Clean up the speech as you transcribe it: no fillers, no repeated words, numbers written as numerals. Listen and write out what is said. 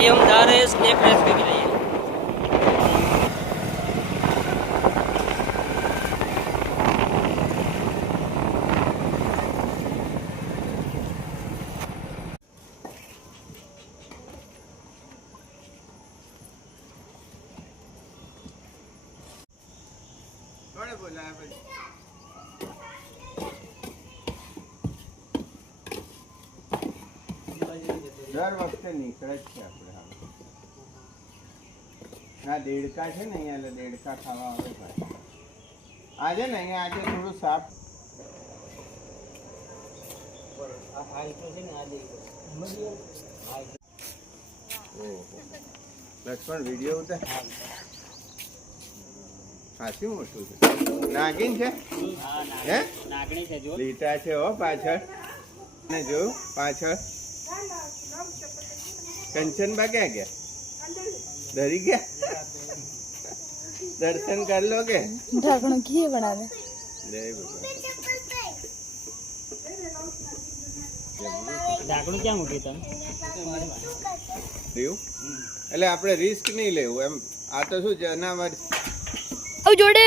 अभी हम जा रहे हैं स्नेक रेस्क्यू के लिए। દર વખતે નીકળે જ છે આપણે આ દેડકા છે ને અહીંયા એટલે દેડકા ખાવા આવે ભાઈ આજે ને અહીંયા આજે થોડું સાફ લક્ષ્મણ વિડીયો ઉતાર ખાસી મોટું છે નાગિન છે હે નાગણી છે જો લીટા છે હો પાછળ ને જો પાછળ કંચનબા ક્યાં ગયા ડરી ગયા દર્શન कर लोगे ढाकणों की बनाने जय भगवान ઢાંકણું ક્યાં મૂક્યું તમે દેવ એટલે આપણે રિસ્ક નહીં લેવું એમ આ તો શું જનાવર अब जोड़े